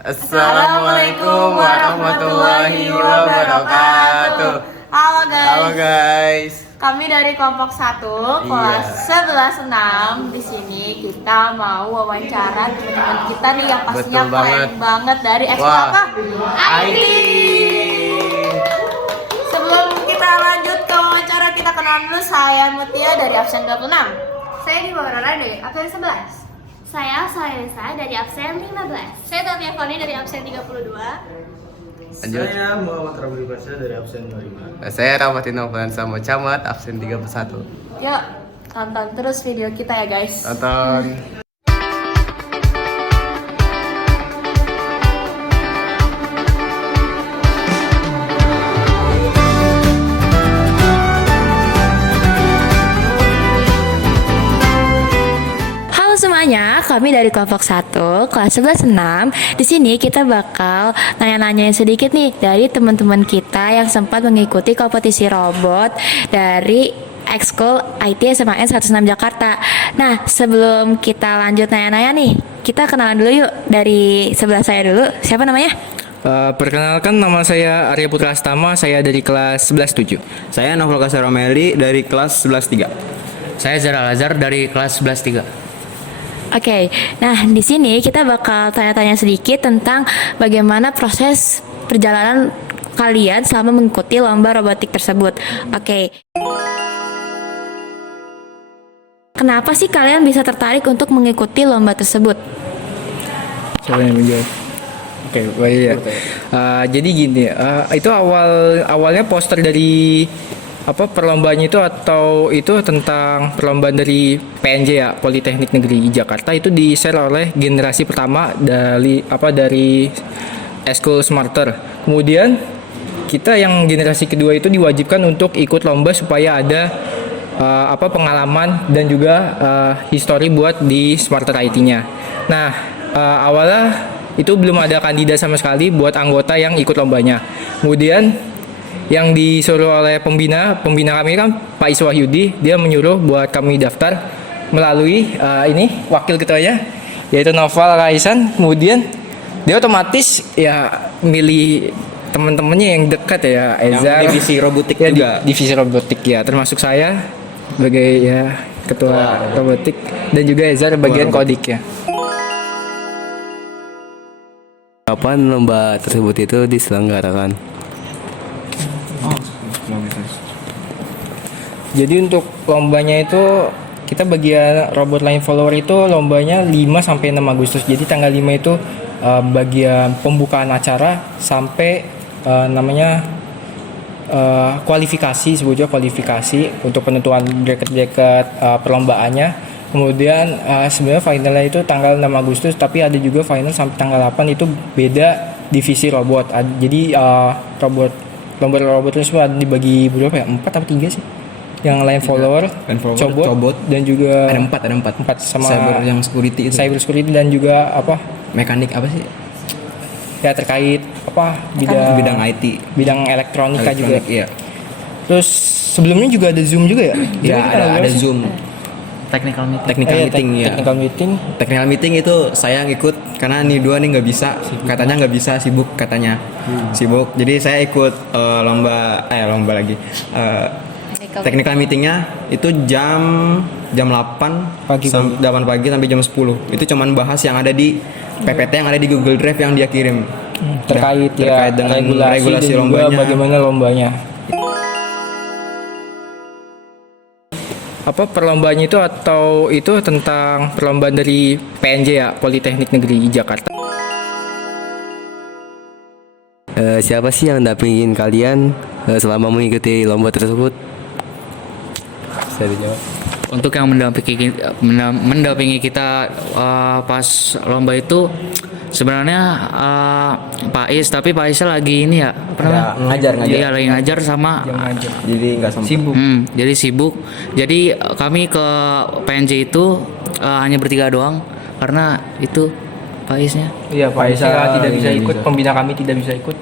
Assalamualaikum warahmatullahi wabarakatuh. Halo guys. Halo guys. Kami dari kelompok 1 kelas 11 6. Di sini kita mau wawancara teman-teman kita nih yang pastinya Betul keren banget dari ekskul Wah, apa? IT. Sebelum kita lanjut ke wawancara, kita kenalan dulu. Saya Mutia dari absen 26. Saya di Bawara dari absen 11. Saya Salesa dari absen 15. Saya Tatia Fani dari absen 32. Lanjut. Saya Muhammad Rabli Pasha dari absen 25. Saya Rahmatino sama Camat absen 31. Yuk, tonton terus video kita ya guys. Tonton. Halo semuanya, kami dari kelompok 1 kelas 11 6. Di sini kita bakal nanya-nanyain sedikit nih dari teman-teman kita yang sempat mengikuti kompetisi robot dari ekskul IT SMAN 106 Jakarta. Nah, sebelum kita lanjut nanya-nanya nih, kita kenalan dulu yuk dari sebelah saya dulu. Siapa namanya? Perkenalkan, nama saya Arya Putra Astama, saya dari kelas 11-7. Saya Novel Kasaromeli dari kelas 11-3. Saya Zara Lazar dari kelas 11-3. Oke, nah di sini kita bakal tanya-tanya sedikit tentang bagaimana proses perjalanan kalian selama mengikuti lomba robotik tersebut. Oke. Kenapa sih kalian bisa tertarik untuk mengikuti lomba tersebut? Siapa yang menjawab? Oke, baik ya. Jadi gini, itu awalnya poster dari perlombaan itu, atau itu tentang perlombaan dari PNJ ya, Politeknik Negeri Jakarta, itu di-share oleh generasi pertama dari Eskul Smarter. Kemudian kita yang generasi kedua itu diwajibkan untuk ikut lomba supaya ada pengalaman dan juga histori buat di Smarter IT-nya. Nah, awalnya itu belum ada kandidat sama sekali buat anggota yang ikut lombanya. Kemudian yang disuruh oleh pembina kami kan Pak Iswahyudi, dia menyuruh buat kami daftar melalui ini wakil ketuanya yaitu Noval Raisan. Kemudian dia otomatis ya milih teman-temannya yang dekat ya, Ezar, divisi robotik ya, juga. divisi robotik ya, termasuk saya sebagai ya ketua robotik dan juga Ezar bagian kodik ya. Kapan lomba tersebut itu diselenggarakan? Jadi untuk lombanya itu kita bagian robot line follower itu lombanya 5 sampai 6 Agustus. Jadi tanggal 5 itu bagian pembukaan acara sampai kualifikasi, sebutnya kualifikasi untuk penentuan bracket perlombaannya. Kemudian sebenarnya finalnya itu tanggal 6 Agustus, tapi ada juga final sampai tanggal 8, itu beda divisi robot. Jadi lomba robot itu ada dibagi berapa ya? 4 atau 3 sih? Yang line follower, cobot, dan juga Ada 4 sama cyber yang security itu. cyber security dan juga Mekanik apa sih? ya terkait Bidang IT. bidang elektronika juga. Iya. Terus sebelumnya juga ada Zoom juga ya? Ya, ada Zoom. Technical meeting. Technical meeting ya. Technical meeting. Technical meeting itu saya ngikut karena nih dua nih nggak bisa, katanya nggak bisa, sibuk katanya. Sibuk. Jadi saya ikut lomba lagi. Technical meetingnya itu jam 8 Pagi. 8 pagi sampai jam 10. Itu cuman bahas yang ada di PPT yang ada di Google Drive yang dia kirim. Terkait dengan regulasi dan juga lombanya. bagaimana lombanya. Perlombaan itu, atau itu tentang perlombaan dari PNJ ya, Politeknik Negeri Jakarta. Siapa sih yang dampingin kalian selama mengikuti lomba tersebut? Saya dijawab. Untuk yang mendampingi kita pas lomba itu sebenarnya Pak Is, tapi Pak Isnya lagi ini ya, ngajar. Iya, lagi ngajar sama Jadi nggak sempat. Sibuk. jadi sibuk. Jadi kami ke PNJ itu hanya bertiga doang karena itu Pak Isnya. Iya, Pak Isa tidak bisa ikut, pembina kami tidak bisa ikut.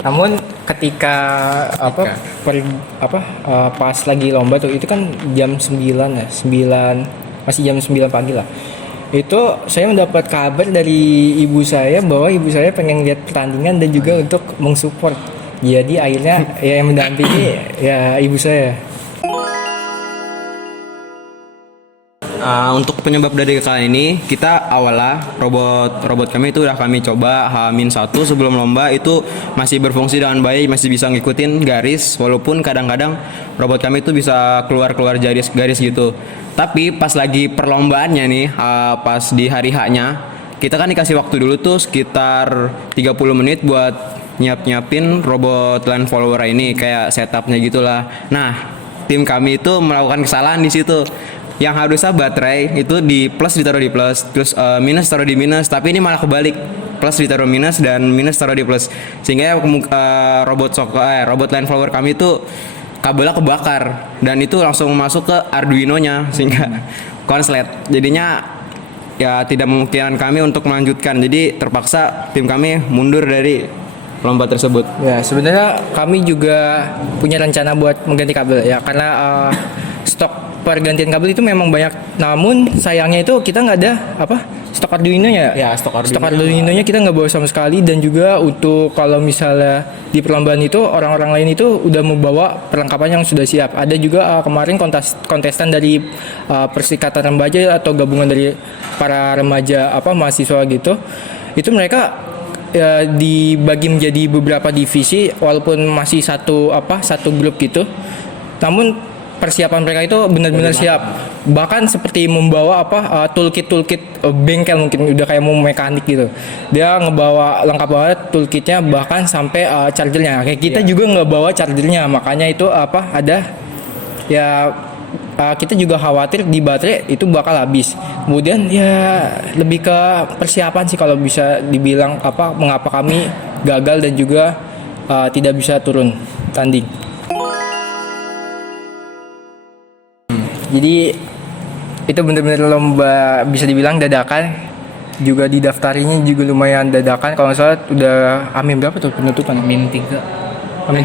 Namun ketika pas lagi lomba tuh, itu kan jam 9 ya, 9, masih jam 9 pagi lah. itu saya mendapat kabar dari ibu saya bahwa ibu saya pengen lihat pertandingan dan juga untuk mensupport. Jadi akhirnya ya yang mendampingi ya ibu saya. Untuk penyebab dari kekalahan ini, kita awalnya robot kami itu udah kami coba H-1 sebelum lomba, itu masih berfungsi dengan baik, masih bisa ngikutin garis, walaupun kadang-kadang robot kami itu bisa keluar garis gitu. Tapi pas lagi perlombaannya nih, pas di hari H-nya, kita kan dikasih waktu dulu tuh sekitar 30 menit buat nyiapin robot land follower ini, kayak setupnya gitulah. Nah, tim kami itu melakukan kesalahan di situ. Yang harusnya baterai itu di plus ditaruh di plus, terus minus taruh di minus, tapi ini malah kebalik, plus ditaruh minus dan minus taruh di plus, sehingga robot land flower kami itu kabelnya kebakar dan itu langsung masuk ke Arduino-nya sehingga konslet. Jadinya ya tidak memungkinkan kami untuk melanjutkan, jadi terpaksa tim kami mundur dari lomba tersebut. Ya sebenarnya kami juga punya rencana buat mengganti kabel ya, karena stok pergantian kabel itu memang banyak, namun sayangnya itu kita nggak ada stok Arduino-nya. Ya, stok Arduino-nya kita nggak bawa sama sekali, dan juga untuk kalau misalnya di perlombaan itu orang-orang lain itu udah membawa perlengkapan yang sudah siap. Ada juga kemarin kontestan dari Persikatan Remaja atau gabungan dari para remaja mahasiswa gitu. Itu mereka ya, dibagi menjadi beberapa divisi walaupun masih satu grup gitu. Namun persiapan mereka itu benar-benar siap, bahkan seperti membawa toolkit bengkel, mungkin udah kayak mau mekanik gitu. Dia ngebawa lengkap banget toolkitnya, bahkan sampai chargernya. Kayak kita juga nggak bawa chargernya, makanya itu ada ya, kita juga khawatir di baterai itu bakal habis. Kemudian ya lebih ke persiapan sih kalau bisa dibilang mengapa kami gagal dan juga tidak bisa turun tanding. Jadi itu benar-benar lomba bisa dibilang dadakan, juga didaftarinya juga lumayan dadakan. Kalau nggak salah udah amin berapa tuh penutupan? Amin 3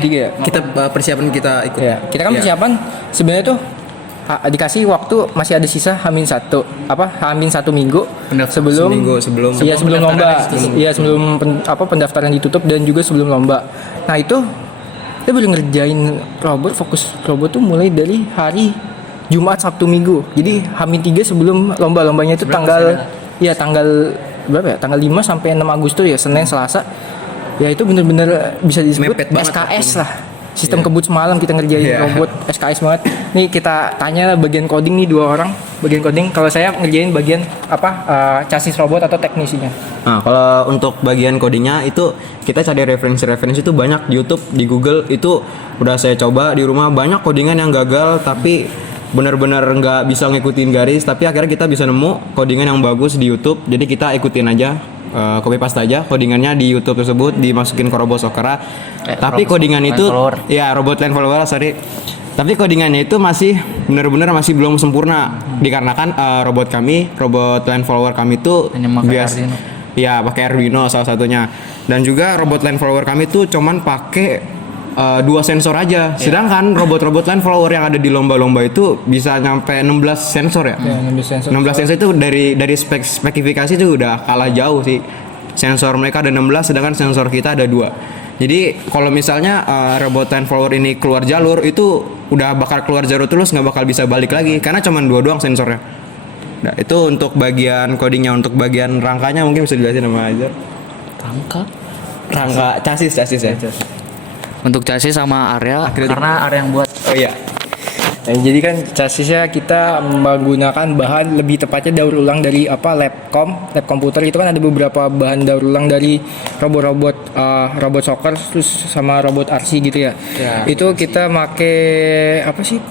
ya. Kita persiapan kita ikut. Ya, kita kan persiapan sebenarnya tuh dikasih waktu masih ada sisa H-1 minggu sebelum lomba. Iya, sebelum pendaftaran ditutup dan juga sebelum lomba. Nah, itu kita boleh ngerjain fokus robot tuh mulai dari hari Jumat, Sabtu, Minggu. Jadi H-3 sebelum lomba-lombanya itu tanggal berapa ya? Tanggal 5 sampai 6 Agustus ya, Senin, Selasa. Ya itu benar-benar bisa disebut SKS lah. Sistem kebut semalam kita ngerjain robot SKS banget. Nih kita tanya bagian coding nih, dua orang bagian coding. Kalau saya ngerjain bagian chassis robot atau teknisinya. Nah, kalau untuk bagian codingnya itu kita cari referensi itu banyak di YouTube, di Google, itu udah saya coba di rumah. Banyak codingan yang gagal tapi benar-benar nggak bisa ngikutin garis, tapi akhirnya kita bisa nemu codingan yang bagus di YouTube. Jadi kita ikutin aja, copy paste aja codingannya di YouTube tersebut, dimasukin ke robot Sokera. Tapi codingan itu robot land follower, tapi codingannya itu masih benar-benar masih belum sempurna, dikarenakan robot land follower kami itu pakai Arduino salah satunya, dan juga robot land follower kami itu cuman pakai 2 sensor aja. Sedangkan robot-robot land follower yang ada di lomba-lomba itu bisa nyampe 16 sensor ya. 16 sensor itu dari spesifikasi itu udah kalah jauh sih. Sensor mereka ada 16, sedangkan sensor kita ada 2. Jadi kalau misalnya robot land follower ini keluar jalur, itu udah bakal keluar jalur terus, nggak bakal bisa balik lagi karena cuma 2 doang sensornya. Nah, itu untuk bagian codingnya. Untuk bagian rangkanya mungkin bisa dijelasin sama Azhar. Rangka chassis ya. Untuk chassis sama area karena area yang buat. Oh iya. Nah, jadi kan chassisnya kita menggunakan bahan, lebih tepatnya daur ulang dari lab komputer. Itu kan ada beberapa bahan daur ulang dari robot soccer terus sama robot RC gitu ya. Itu kita pakai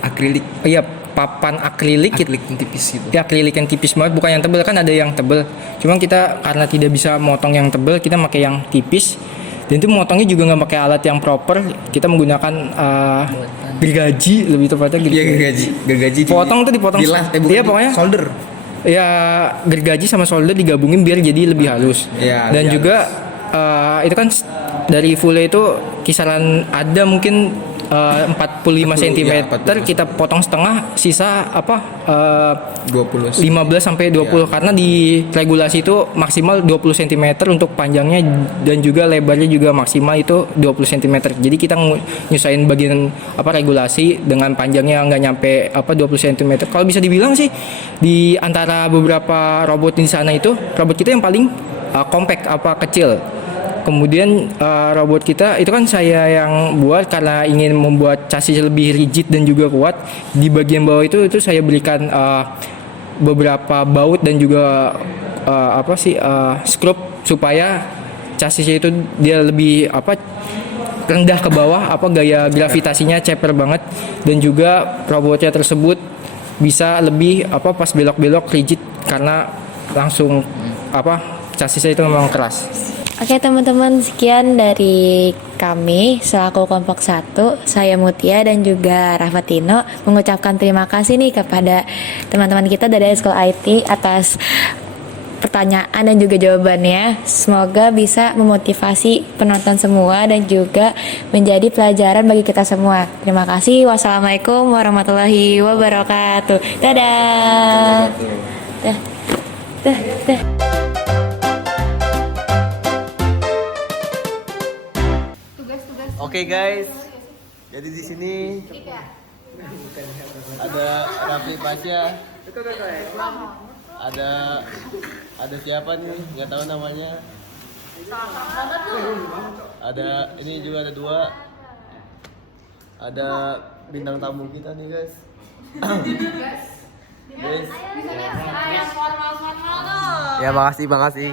akrilik. Iya, papan akrilik yang tipis gitu. Ya, akrilik yang tipis banget, bukan yang tebal, kan ada yang tebal. Cuma kita karena tidak bisa motong yang tebal, kita pakai yang tipis. Dan itu motongnya juga nggak pakai alat yang proper, kita menggunakan gergaji, lebih tepatnya gergaji potong tuh dipotong pokoknya solder ya, gergaji sama solder digabungin biar jadi lebih halus dan juga itu kan dari fullnya itu kisaran ada mungkin 45 cm, kita potong setengah, sisa 20 15 sampai 20 karena di regulasi itu maksimal 20 cm untuk panjangnya dan juga lebarnya juga maksimal itu 20 cm. Jadi kita nyusahin bagian regulasi dengan panjangnya nggak nyampe 20 cm. Kalau bisa dibilang sih di antara beberapa robot di sana itu robot kita yang paling compact kecil. Kemudian robot kita itu kan saya yang buat karena ingin membuat chassis lebih rigid dan juga kuat. Di bagian bawah itu saya berikan beberapa baut dan juga skrup supaya chassisnya itu dia lebih rendah ke bawah, gaya gravitasinya ceper banget, dan juga robotnya tersebut bisa lebih pas belok-belok rigid karena langsung chassisnya itu memang keras. Oke teman-teman, sekian dari kami selaku kelompok 1, saya Mutia dan juga Rafatino mengucapkan terima kasih nih kepada teman-teman kita dari School IT atas pertanyaan dan juga jawabannya. Semoga bisa memotivasi penonton semua dan juga menjadi pelajaran bagi kita semua. Terima kasih. Wassalamualaikum warahmatullahi wabarakatuh. Dadah. Dah. Oke guys, jadi di sini ada Raffi Pasha, ada siapa nih? Nggak tahu namanya. Ada ini juga ada 2. Ada bintang tamu kita nih guys. Guys. Ya makasih.